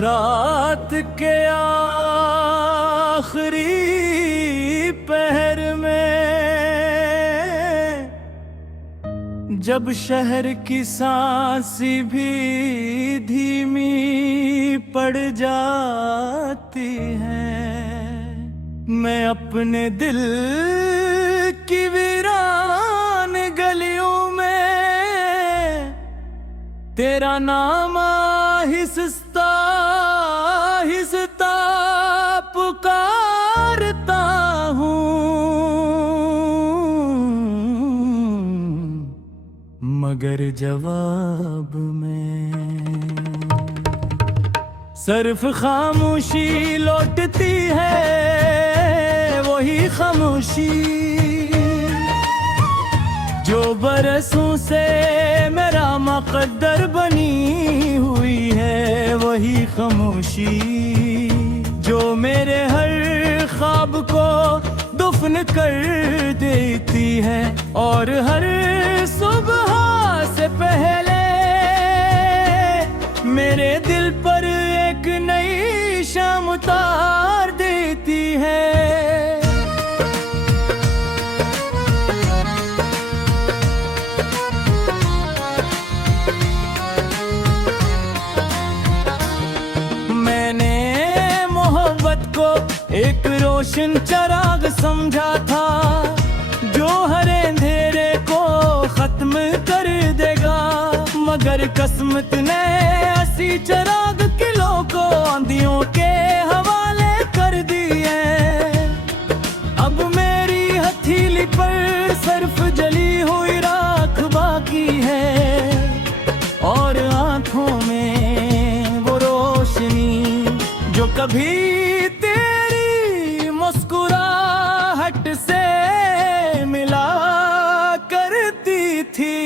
रात के आखिरी पहर में जब शहर की सांसी भी धीमी पड़ जाती है, मैं अपने दिल की वीरान गलियों में तेरा नाम आहिस्ता आहिस्ता पुकारता हूँ, मगर जवाब में सिर्फ खामोशी लौटती है, वही खामोशी जो बरसों से मेरा मुक़द्दर बनी हुई है, वही खामोशी जो मेरे हर ख्वाब को दफन कर देती है, और हर सुबह से पहले मेरे दिल पर एक नई शाम उतार देती है। एक रोशन चराग समझा था जो हर अंधेरे को खत्म कर देगा, मगर किस्मत ने ऐसी चराग किलो को आंधियों के हवाले कर दिए। अब मेरी हथेली पर सिर्फ जली हुई राख बाकी है, और आंखों में वो रोशनी जो कभी मुस्कुराहट से मिला करती थी।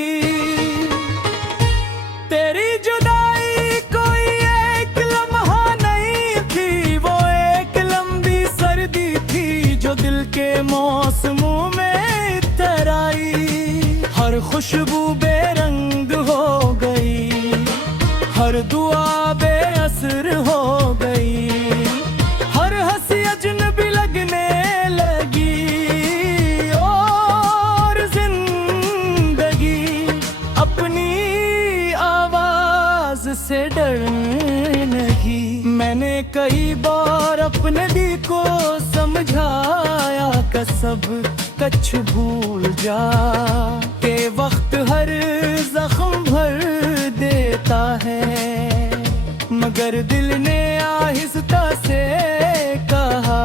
तेरी जुदाई कोई एक लम्हा नहीं थी, वो एक लंबी सर्दी थी जो दिल के मौसमों में इतर आई। हर खुशबू बेरंग हो गई, हर दुआ बेअसर हो गई, हर हंसी अजनबी लगने लगी, और जिंदगी अपनी आवाज से डरने लगी। मैंने कई बार अपने दिल को समझाया कि सब कुछ भूल जा, के वक्त हर जख्म भर देता है, मगर दिल ने आहिस्ता से कहा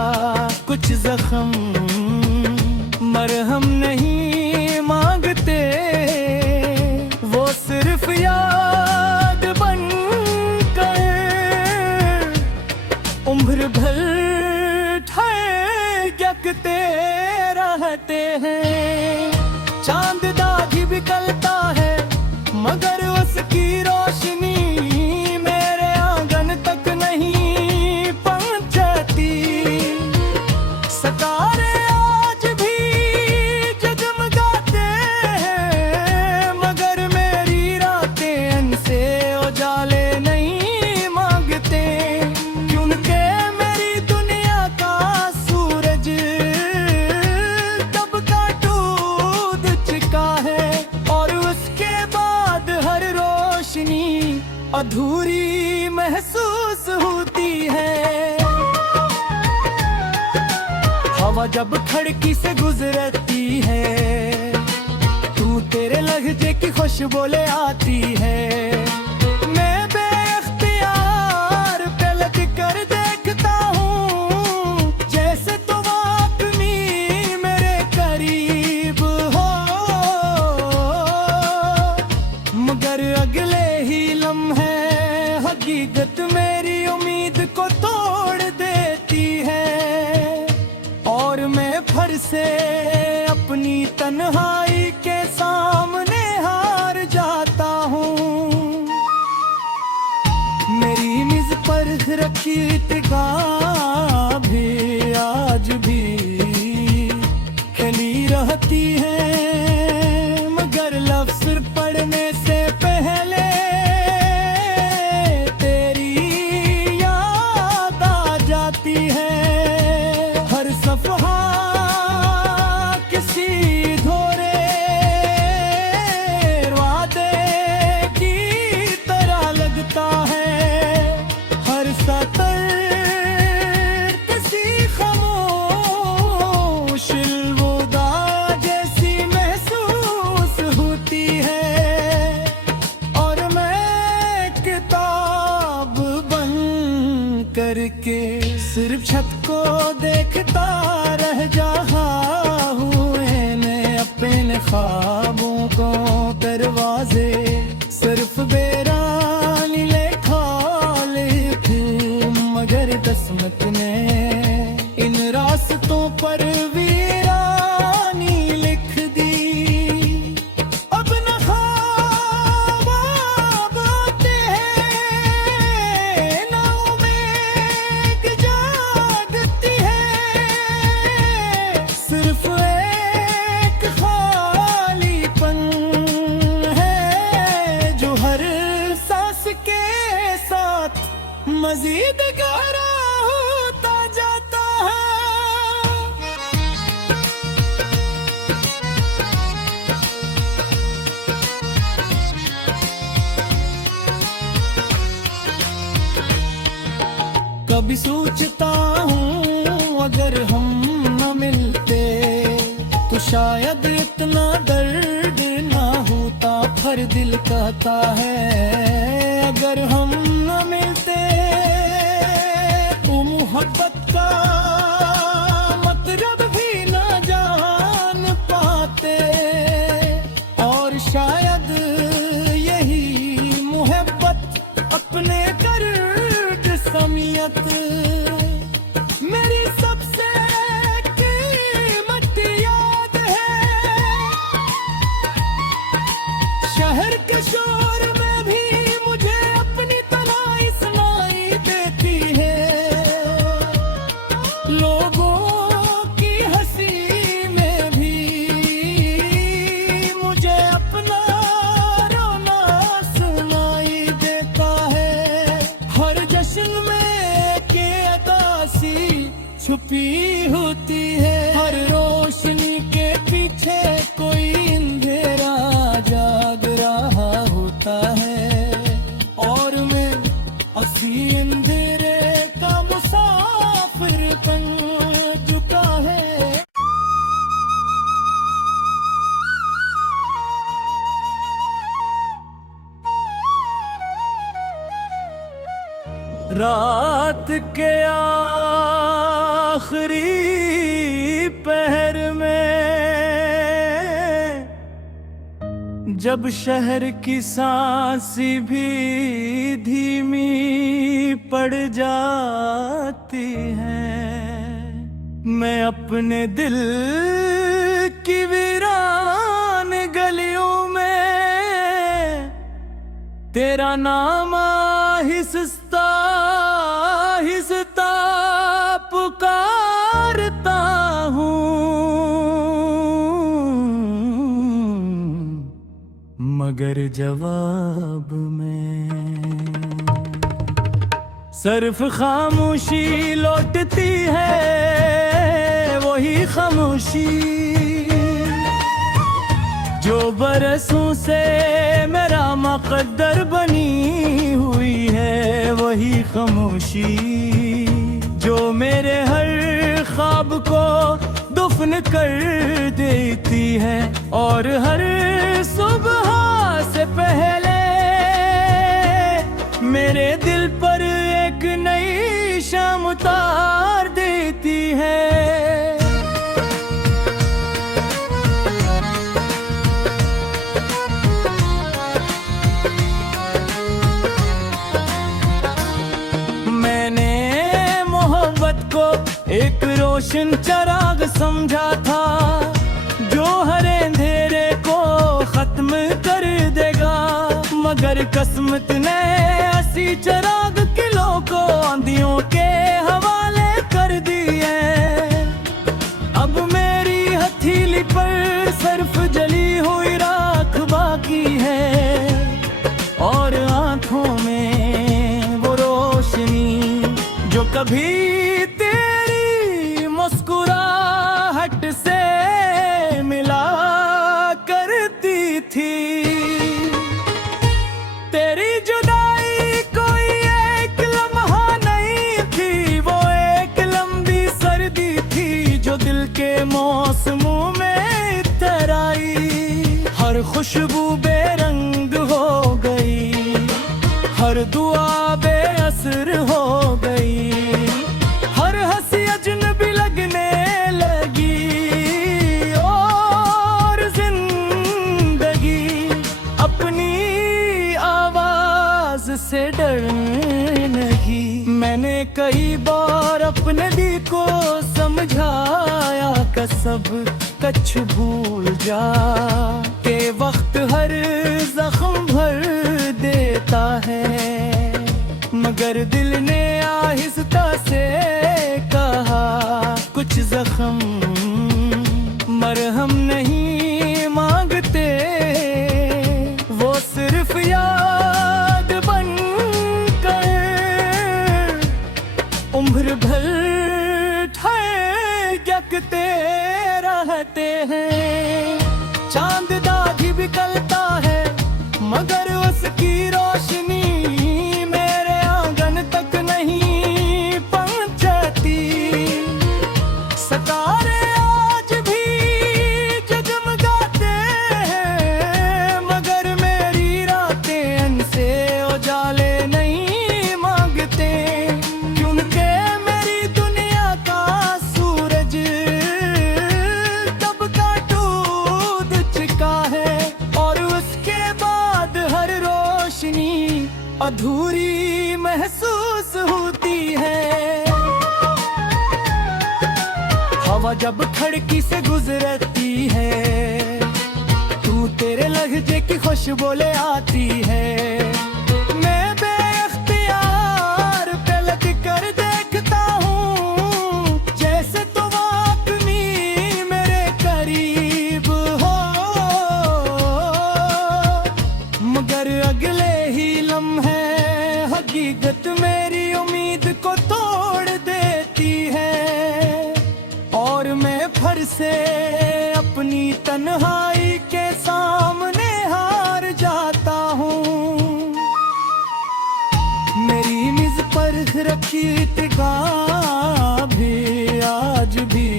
कुछ जख्म मरहम नहीं मांगते, वो सिर्फ याद बन कर उम्र भर ठहरते रहते हैं। चांद दागी बिकलता है मगर उसकी रोशनी मेरे आंगन तक नहीं पहुंचती। सितारे आज भी जगमगाते हैं मगर मेरी रातें इनसे उजाले नहीं मांगते, क्योंकि मेरी दुनिया का सूरज कब का टूट चुका है, और उसके बाद हर रोशनी अधूरी महसूस होती है। हवा जब खिड़की से गुजरती है, तू तेरे लहजे की खुशबू ले आती है। मैं बेख्तियार पलट कर देखता हूँ, जैसे तुम अपनी मेरे करीब हो, मगर अगले ही लम्हे हकीकत मेरी उम्मीद को तोड़ देती है, और मैं फिर से अपनी तन्हाई के सामने हार जाता हूँ। मेरी मेज पर रखी इत्तेफाक भी आज भी खिली रहती है, मगर लफ्ज़ पढ़ने से पहले तेरी सिर्फ एक खालीपन है जो हर सांस के साथ मजीद गहरा होता जाता है। कभी सोचता हूँ अगर हम न मिलते तो शायद इतना दर्द ना होता। हर दिल कहता है अगर हम न मिलते तो मोहब्बत का मतलब भी ना जान पाते। और शायद यही मोहब्बत अपने दर्द समियत मेरी सबसे कीमती याद है। शहर के शोर में भी मुझे अपनी तन्हाई सुनाई देती है। लोगों की हंसी में भी मुझे अपना रोना सुनाई देता है। हर जश्न में छुपी होती है। हर रोशनी के पीछे कोई अंधेरा जाग रहा होता है। और मैं उसी अंधेरे का मुसाफिर बन चुका है। रात के आखिरी पहर में जब शहर की सांसें भी धीमी पड़ जाती हैं, मैं अपने दिल की वीरान गलियों में तेरा नाम आहिस्ता आहिस्ता पुकारता हूँ, मगर जवाब में सिर्फ खामोशी लौटती है। वही खामोशी जो बरसों से मेरा मुक़द्दर बनी हुई है। वही खामोशी जो मेरे हर ख्वाब को दफन कर देती है। और हर सुबह से पहले मेरे दिल पर एक नई शाम उतार देती है। एक रोशन चिराग समझा था जो हर अंधेरे को खत्म कर देगा, मगर किस्मत ने ऐसी चिराग किलों को आंधियों के हवाले कर दिए। अब मेरी हथेली पर सिर्फ जली हुई राख बाकी है और आंखों में वो रोशनी जो कभी मुस्कुराहट से मिला करती थी। तेरी जुदाई कोई एक लम्हा नहीं थी, वो एक लंबी सर्दी थी जो दिल के मौसमों में इतर आई। हर खुशबू बेरंग हो गई, हर दुआ बेअसर हो गई, हर हंसी अजनबी लगने लगी और जिंदगी अपनी आवाज से डरने लगी। मैंने कई बार अपने दिल को समझाया कि सब कुछ भूल जा, के वक्त हर जख्म भर देता है, मगर दिल ने आहिस्ता से कहा कुछ जख्म मरहम नहीं मांगते, वो सिर्फ याद बन कर उम्र भर ठहरते रहते हैं। चांद दागी भी निकलता है मगर उसकी रोशनी मेरे आंगन तक नहीं पहुंचती। सितारे आज भी जगमगाते हैं मगर मेरी रातें इनसे उजाले नहीं मांगते, क्योंकि मेरी दुनिया का सूरज तब का टूट चुका है और उसके बाद हर रोशनी अधूरी महसूस होती है। हवा जब खिड़की से गुजरती है तू तेरे लहजे की खुशबू ले आती है। मैं बेख्तियार पलट कर देखता हूँ जैसे तुम अपनी मेरे करीब हो, मगर अगले ही लम्हे हकीकत मेरी उम्मीद को तोड़ देती है और मैं फिर से अपनी तन्हाई के सामने हार जाता हूँ। मेरी मेज पर रखी किताब भी आज भी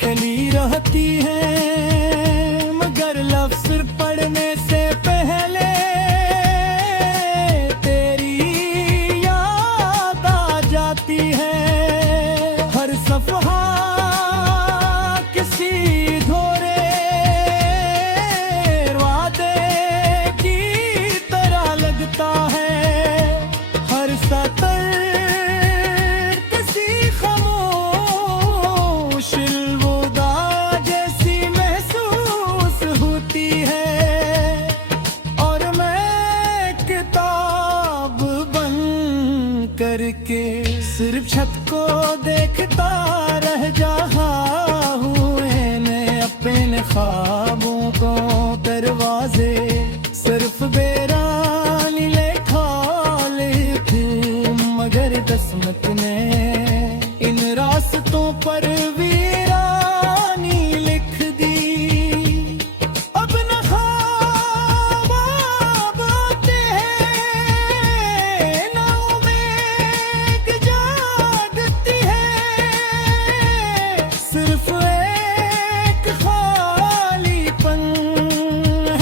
खिली रहती है मगर लफ्ज़ पढ़ने से पहले तेरी याद आ जाती है। हर सफ़हा किसी धोरे वादे की तरह लगता है, हर सतर किसी खामोश अलविदा जैसी महसूस होती है और मैं किताब बंद करके सिर्फ छत को देखता रह रहा हूँ। मैं अपने ख्वाबों को दरवाजे सिर्फ बेरानी लेखा लिखूं मगर किस्मत ने इन रास्तों पर वीरानी लिख दी। अब न ख्वाब आते हैं न उम्मीद जागती है, सिर्फ एक खालीपन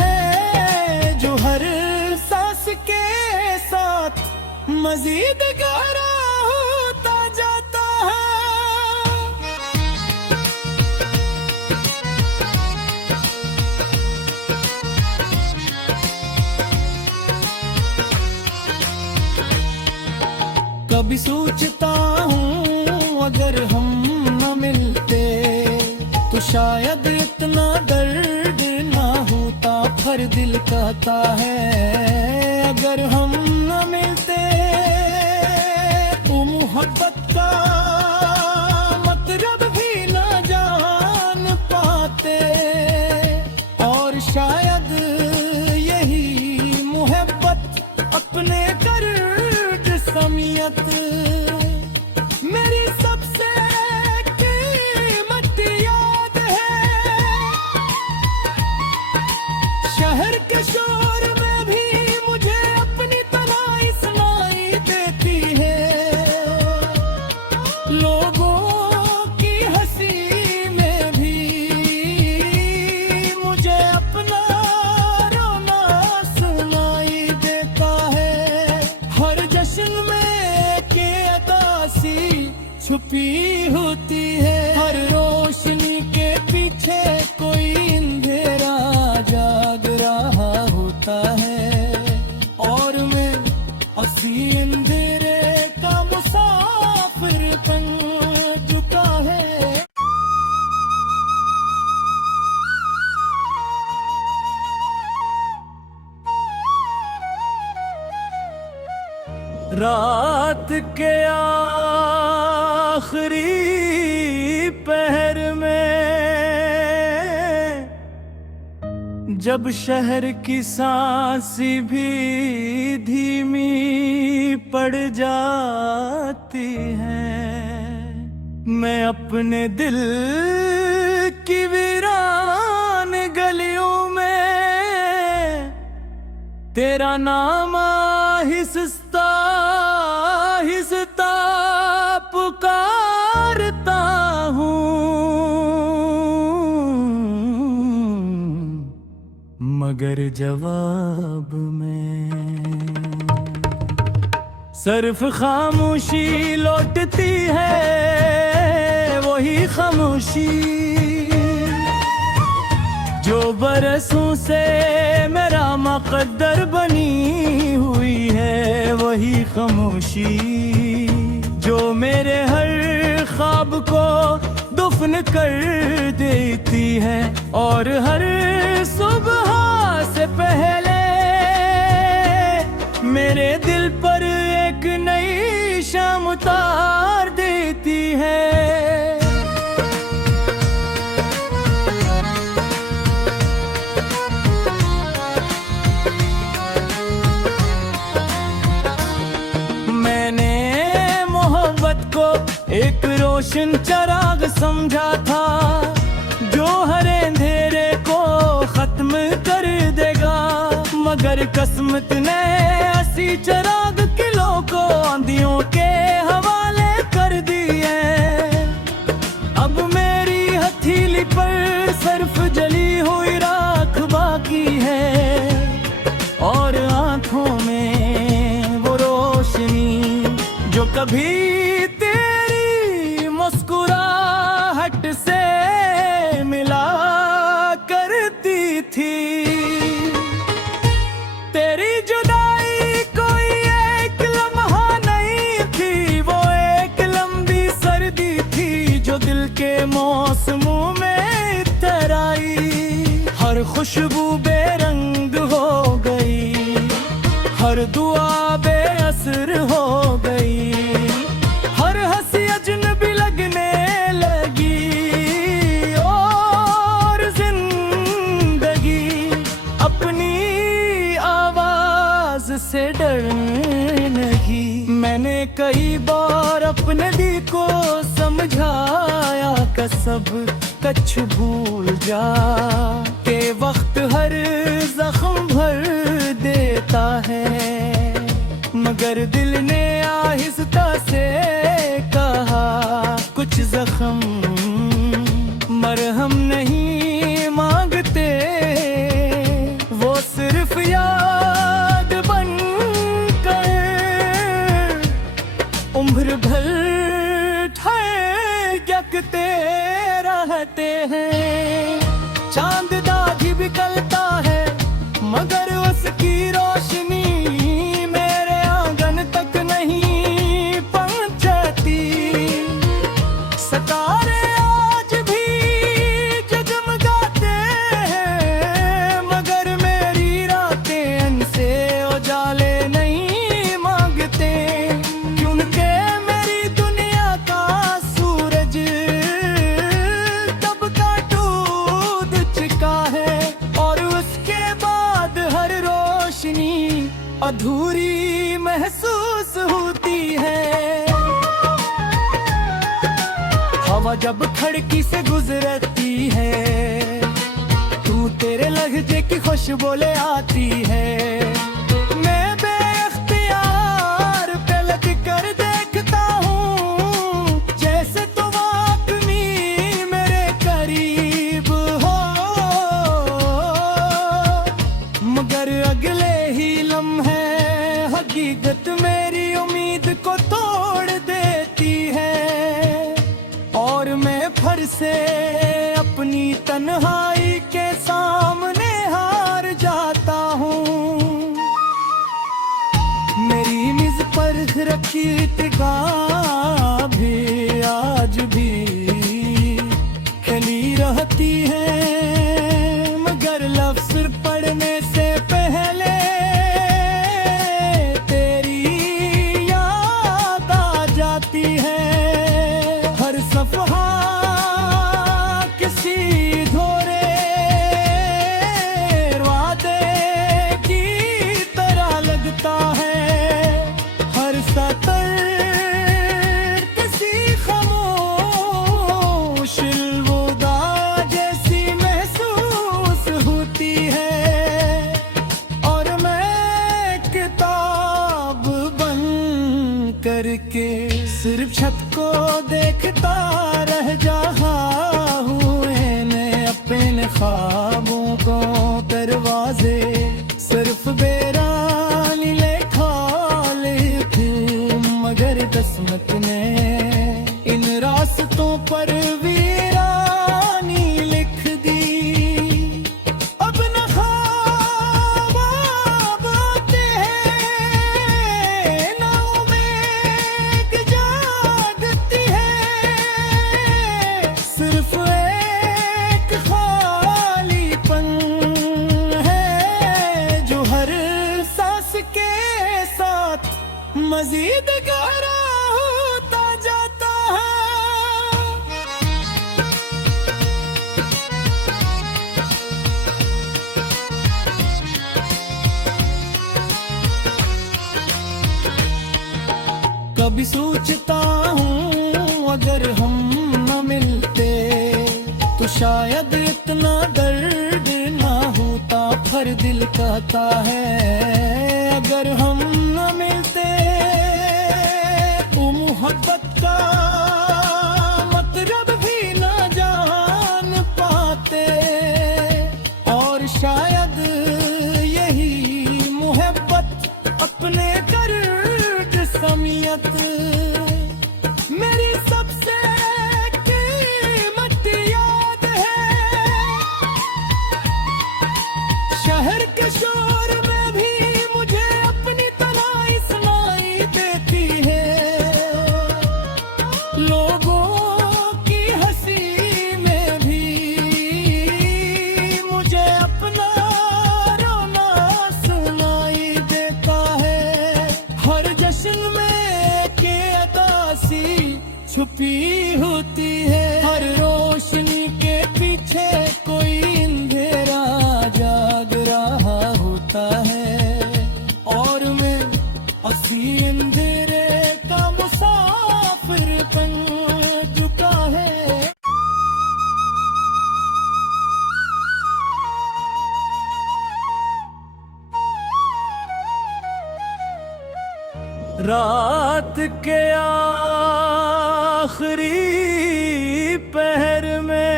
है जो हर सांस के साथ मजीद गहरा होता जाता है। कभी सोचता हूँ अगर हम न मिलते तो शायद इतना दर्द ना होता, पर दिल कहता है अगर हम न मिलते तो मोहब्बत का मतलब भी ना जान पाते और शायद यही मोहब्बत अपने दर्द समियत मेरी सबसे कीमती याद है। शहर के शोर में भी मुझे अपनी तन्हाई सुनाई देती है, लोगों की हंसी में भी मुझे अपना रोना सुनाई देता है। हर जश्न में के अदासी छुपी होती है, हर रोशनी के पीछे कोई अंधेरा जाग रहा होता है और मैं उसी अंधेरे का मुसाफिर बन चुका है। रात के आखिरी पहर में जब शहर की सांस भी धीमी पड़ जाती है, मैं अपने दिल की वीरान गलियों में तेरा नाम आहिस्ता आहिस्ता पुकारता हूँ, मगर जवाब में सिर्फ खामोशी लौटती है, वही खामोशी जो बरसों से मेरा मुक़द्दर बनी हुई है, वही खामोशी जो मेरे हर ख्वाब को दफन कर देती है, और हर सुबह से पहले मेरे दिल पर एक नई शाम उतार देती है। मैंने मोहब्बत को एक रोशन चिराग समझा था, जो हर अंधेरे को खत्म कर देगा, मगर किस्मत ने ऐसी चिराग किलों को आंधियों के हवाले कर दिए। अब मेरी हथेली पर सिर्फ जली हुई राख बाकी है, और आंखों में वो रोशनी जो कभी तेरी मुस्कुराहट से मिला करती थी। तेरी जुदाई कोई एक लम्हा नहीं थी, वो एक लंबी सर्दी थी जो दिल के मौसमों में इतर आई। हर खुशबू बेरंग हो गई, हर दुआ बेअसर हो गई, हर हंसी अजनबी लगने लगी, और जिंदगी अपनी आवाज से डरने लगी। मैंने कई बार अपने दिल को समझाया कि सब कुछ भूल जा, के वक्त हर जख्म भर देता है, मगर दिल ने आहिस्ता से कहा कुछ जख्म मरहम नहीं मांगते, वो सिर्फ याद बन कर उम्र भर ठहरते रहते हैं। चांद दागी भी निकलता है, मगर उसकी रोशनी मेरे आंगन तक नहीं पहुंचती। सितारे आज भी जगमगाते हैं, मगर मेरी रातें इनसे उजाले नहीं मांगते, क्योंकि मेरी दुनिया का सूरज तब का टूट चुका है, और उसके बाद हर रोशनी अधूरी महसूस होती है। हवा जब खिड़की से गुजरती है, तू तेरे लहजे की खुशबू ले आती है। मैं बेख्तियार पलट कर देखता हूँ, जैसे तो अपनी मेरे करीब हो, मगर अगले ही लम्हे हकीकत मेरी उम्मीद को तोड़ देती है, और मैं फिर से अपनी तन्हाई के सामने हार जाता हूँ। मेरी मेज पर रखी किताबें आज भी खिली रहती है, मगर लफ्ज़ पढ़ने से पहले तेरी याद आ जाती है। हर सफ़हा किसी धोरे सिर्फ एक खालीपन है जो हर सांस के साथ मजीद गहरा होता जाता है। कभी सोचता हूँ अगर हम न मिलते तो शायद इतना दर्द ना होता। पर दिल कहता है अगर हम न मिलते तो मोहब्बत का मतलब भी न जान पाते। और शायद यही मोहब्बत अपने दर्द समियत मेरी सबसे कीमती याद है। शहर के शोर में भी मुझे अपनी तन्हाई सुनाई देती है। लोगों की हंसी में भी मुझे अपना रोना सुनाई देता है। हर जश्न में के अदासी छुपी होती है। हर रोशनी के पीछे कोई अंधेरा जाग रहा होता है। और मैं उसी अंधेरे का मुसाफिर बन चुका है। रात के आखिरी पहर में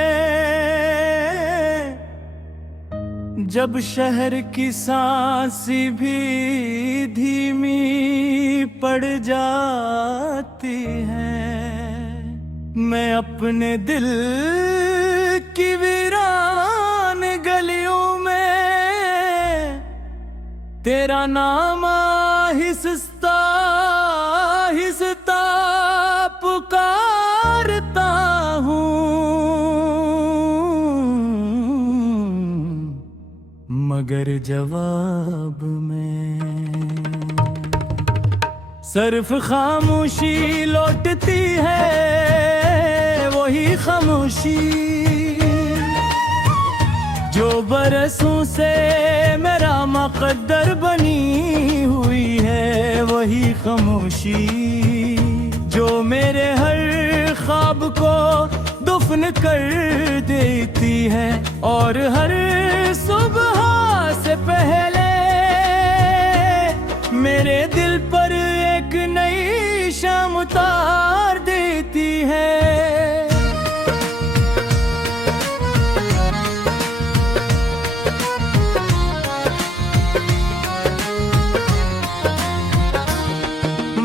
जब शहर की सांसें भी धीमी पड़ जाती हैं, मैं अपने दिल की वीरान गलियों में तेरा नाम आहिस्ता आहिस्ता पुकारता हूँ। मगर जवाब में सिर्फ खामोशी लौटती है। वही खामोशी जो बरसों से मेरा मुक़द्दर बनी हुई है। वही खामोशी जो मेरे हर ख्वाब को दफन कर देती है। और हर सुबह से पहले मेरे दिल पर एक नई शाम उतार देती है।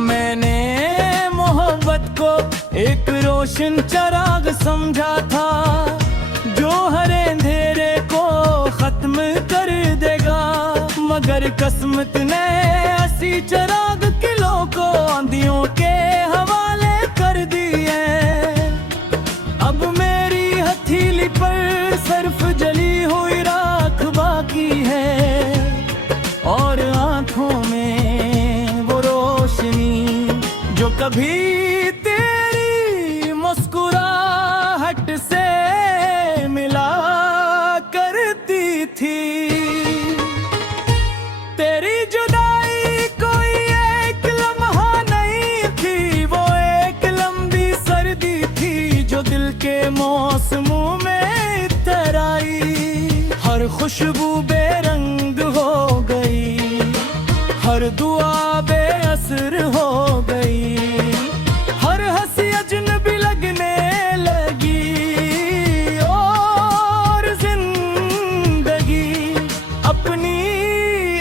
मैंने मोहब्बत को एक रोशन चिराग समझा था जो हर अंधेरे को खत्म कर देगा। मगर किस्मत ने ऐसी चिराग किलों को आंधियों के हवाले कर दिए। अब मेरी हथेली पर सिर्फ जली हुई राख बाकी है। और आंखों में वो रोशनी जो कभी तेरी मुस्कुराहट से मिला करती थी। तेरी जुदाई कोई एक लम्हा नहीं थी, वो एक लंबी सर्दी थी जो दिल के मौसमों में इतर आई। हर खुशबू बेरंग हो गई, हर दुआ बेअसर हो गई, हर हंसी अजनबी लगने लगी। और जिंदगी अपनी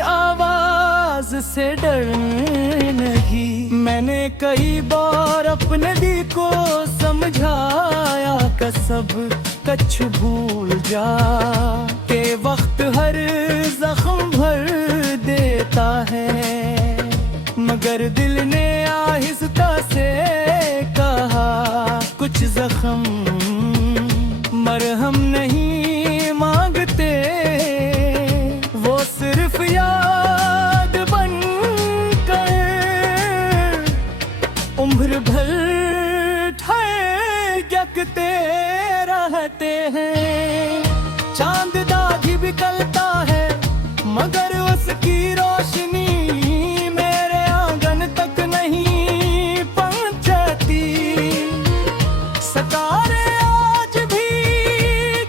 आवाज से डरने लगी। मैंने कई बार अपने दिल को समझाया कि सब कुछ भूल जा के वक्त हर जख्म भर देता है। मगर दिल ने आहिस्ता से कहा कुछ जख्म मरहम नहीं मांगते, वो सिर्फ याद बन कर उम्र भर ठहरते रहते हैं। चांद दागी भी निकलता है मगर उसकी रोशनी मेरे आंगन तक नहीं पहुंचती। सितारे आज भी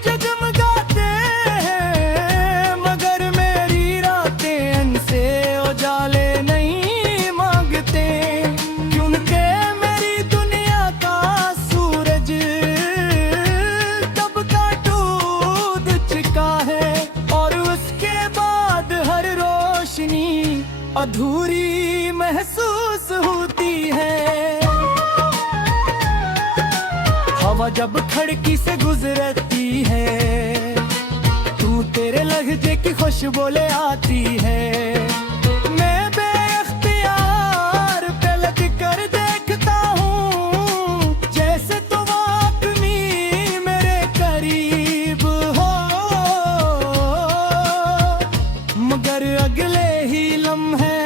जगमगाते हैं मगर मेरी रातें इनसे उजाले नहीं मांगते, क्योंकि मेरी दुनिया का सूरज कब का डूब चुका है और उसके बाद हर रोशनी अधूरी महसूस होती है। हवा जब खिड़की से गुजरती है तू तेरे लहजे की खुशबू ले आती है। मैं बेख्तियार पलट कर देखता हूँ जैसे तुम अपनी मेरे करीब हो, मगर अगले ही लम्हे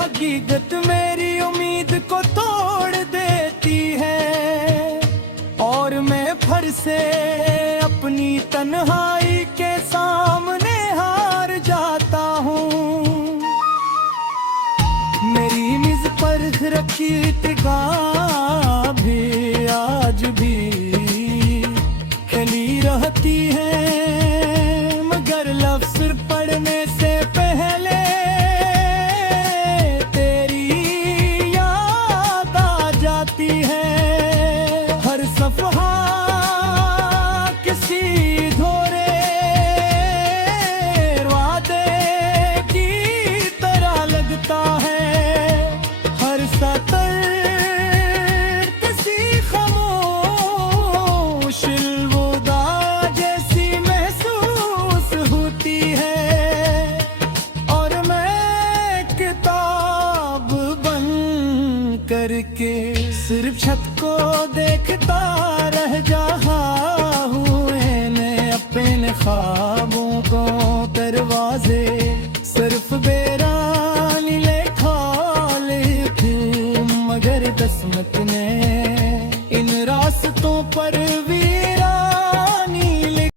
हकीकत मेरी उम्मीद को तोड़ देती है और मैं फिर से अपनी तन्हाई के सामने हार जाता हूँ। मेरी मेज पर रखी किताब भी आज भी खिली रहती है मगर लफ्ज़ पढ़ने से पहले तेरी याद आ जाती है। हर सफ़हा किसी धोरे वादे की तरह लगता है, हर सतर किसी खामोश अलविदा जैसी महसूस होती है और मैं किताब बंद करके सिर्फ छत को देखता रह जा हूँ अपने ख्वाबों को।